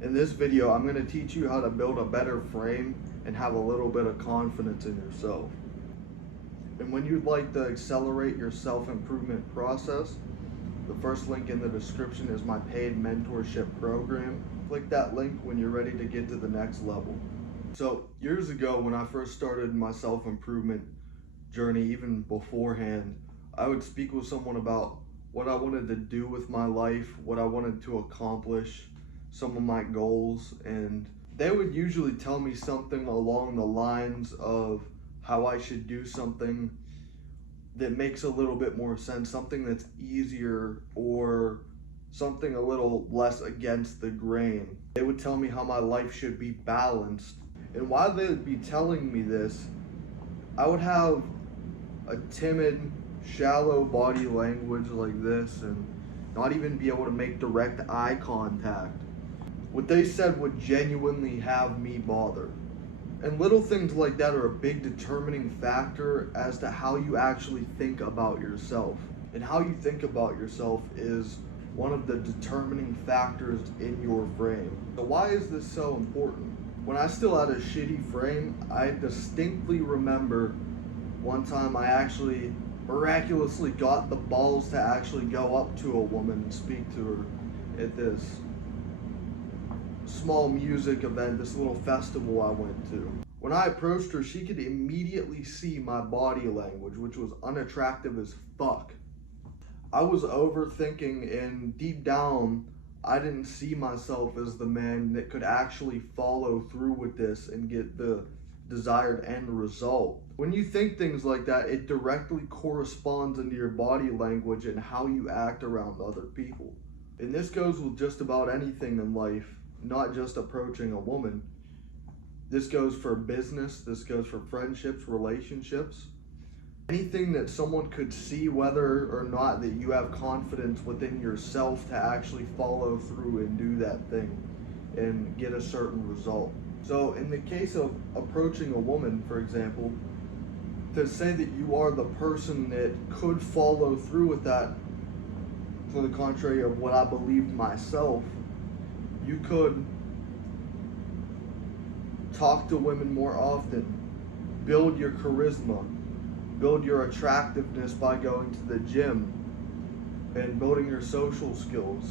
In this video, I'm going to teach you how to build a better frame and have a little bit of confidence in yourself. And when you'd like to accelerate your self-improvement process, the first link in the description is my paid mentorship program. Click that link when you're ready to get to the next level. So years ago, when I first started my self-improvement journey, even beforehand, I would speak with someone about what I wanted to do with my life, what I wanted to accomplish, some of my goals, and they would usually tell me something along the lines of how I should do something that makes a little bit more sense, something that's easier or something a little less against the grain. They would tell me how my life should be balanced. And while they would be telling me this, I would have a timid, shallow body language like this and not even be able to make direct eye contact. What they said would genuinely have me bothered. And little things like that are a big determining factor as to how you actually think about yourself. And how you think about yourself is one of the determining factors in your frame. So why is this so important? When I still had a shitty frame, I distinctly remember one time I actually miraculously got the balls to actually go up to a woman and speak to her at this small music event, this little festival I went to. When I approached her, she could immediately see my body language, which was unattractive as fuck. I was overthinking, and deep down, I didn't see myself as the man that could actually follow through with this and get the desired end result. When you think things like that, it directly corresponds into your body language and how you act around other people. And this goes with just about anything in life, not just approaching a woman. This goes for business, this goes for friendships, relationships. Anything that someone could see, whether or not that you have confidence within yourself to actually follow through and do that thing and get a certain result. So in the case of approaching a woman, for example, to say that you are the person that could follow through with that, to the contrary of what I believed myself, you could talk to women more often, build your charisma, build your attractiveness by going to the gym and building your social skills,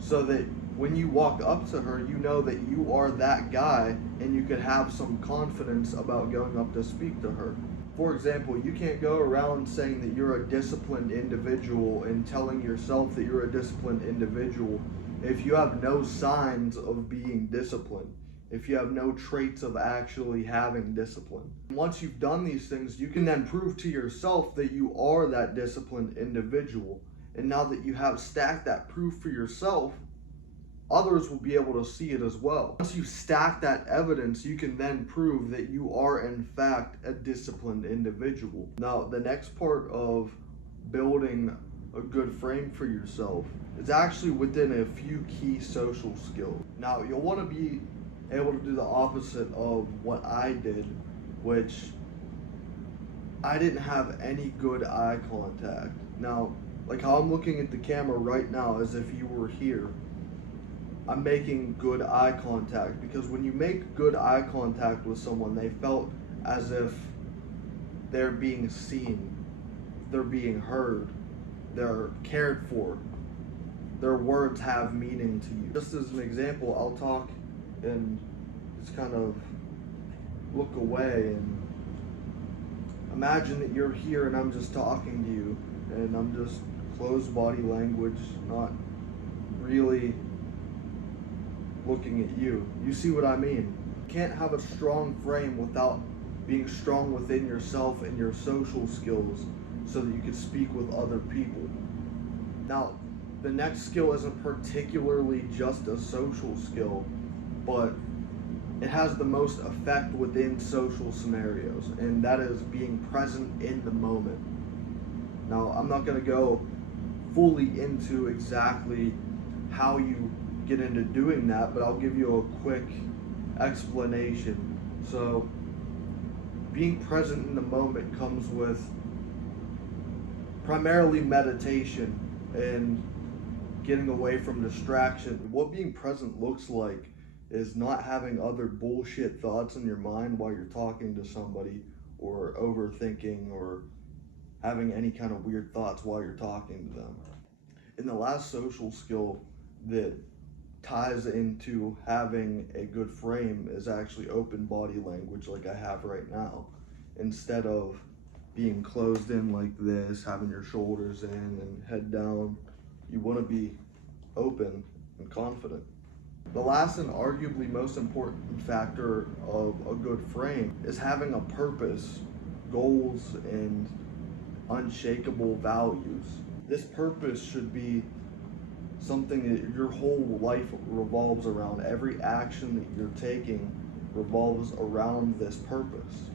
so that when you walk up to her, you know that you are that guy and you could have some confidence about going up to speak to her. For example, you can't go around saying that you're a disciplined individual and telling yourself that you're a disciplined individual if you have no signs of being disciplined, if you have no traits of actually having discipline. Once you've done these things, you can then prove to yourself that you are that disciplined individual. And now that you have stacked that proof for yourself, others will be able to see it as well. Once you stack that evidence, you can then prove that you are in fact a disciplined individual. Now, the next part of building a good frame for yourself is actually within a few key social skills. Now, you'll want to be able to do the opposite of what I did, which I didn't have any good eye contact. Now, like how I'm looking at the camera right now as if you were here, I'm making good eye contact, because when you make good eye contact with someone, they felt as if they're being seen, they're being heard, they're cared for, their words have meaning to you. Just as an example, I'll talk and just kind of look away and imagine that you're here and I'm just talking to you and I'm just closed body language, not really looking at you. You see what I mean? You can't have a strong frame without being strong within yourself and your social skills so that you can speak with other people. Now, the next skill isn't particularly just a social skill, but it has the most effect within social scenarios, and that is being present in the moment. Now, I'm not going to go fully into exactly how you get into doing that, but I'll give you a quick explanation. So, being present in the moment comes with primarily meditation and getting away from distraction. What being present looks like is not having other bullshit thoughts in your mind while you're talking to somebody, or overthinking, or having any kind of weird thoughts while you're talking to them. And the last social skill that ties into having a good frame is actually open body language, like I have right now. Instead of being closed in like this, having your shoulders in and head down, you want to be open and confident. The last and arguably most important factor of a good frame is having a purpose, goals, and unshakable values. This purpose should be something that your whole life revolves around. Every action that you're taking revolves around this purpose.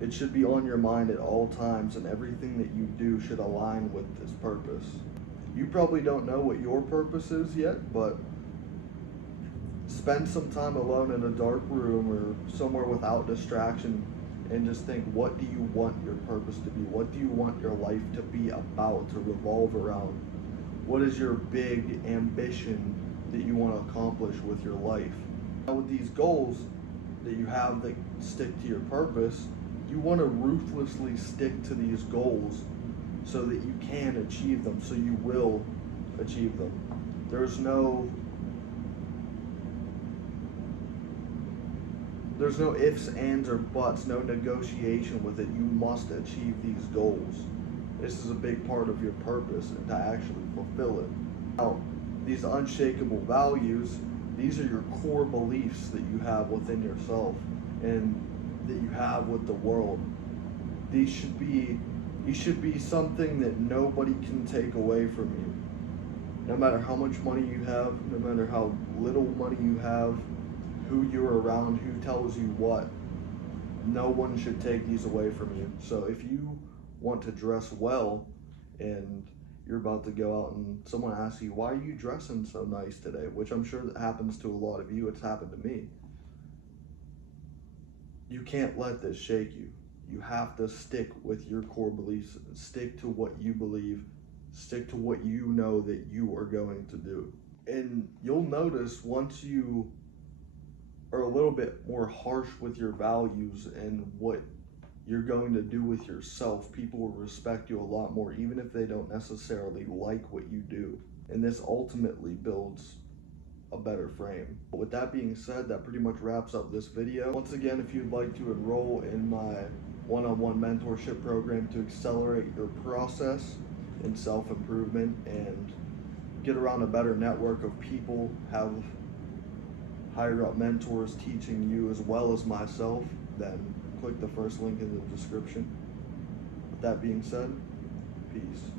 It should be on your mind at all times, and everything that you do should align with this purpose. You probably don't know what your purpose is yet, but spend some time alone in a dark room or somewhere without distraction and just think, what do you want your purpose to be? What do you want your life to be about, to revolve around? What is your big ambition that you want to accomplish with your life? Now, with these goals that you have that stick to your purpose, you want to ruthlessly stick to these goals so that you can achieve them, so you will achieve them. There's no ifs, ands, or buts, no negotiation with it. You must achieve these goals. This is a big part of your purpose, and to actually fulfill it. Now, these unshakable values, these are your core beliefs that you have within yourself and that you have with the world. These should be something that nobody can take away from you. No matter how much money you have, no matter how little money you have, who you're around, who tells you what, no one should take these away from you. So if you want to dress well and you're about to go out and someone asks you, why are you dressing so nice today? Which I'm sure that happens to a lot of you. It's happened to me. You can't let this shake you. You have to stick with your core beliefs, stick to what you believe, stick to what you know that you are going to do. And you'll notice once you are a little bit more harsh with your values and what you're going to do with yourself, people will respect you a lot more, even if they don't necessarily like what you do. And this ultimately builds a better frame. With that being said, that pretty much wraps up this video. Once again, if you'd like to enroll in my one-on-one mentorship program to accelerate your process in self-improvement and get around a better network of people, have higher up mentors teaching you as well as myself, then click the first link in the description. With that being said, peace.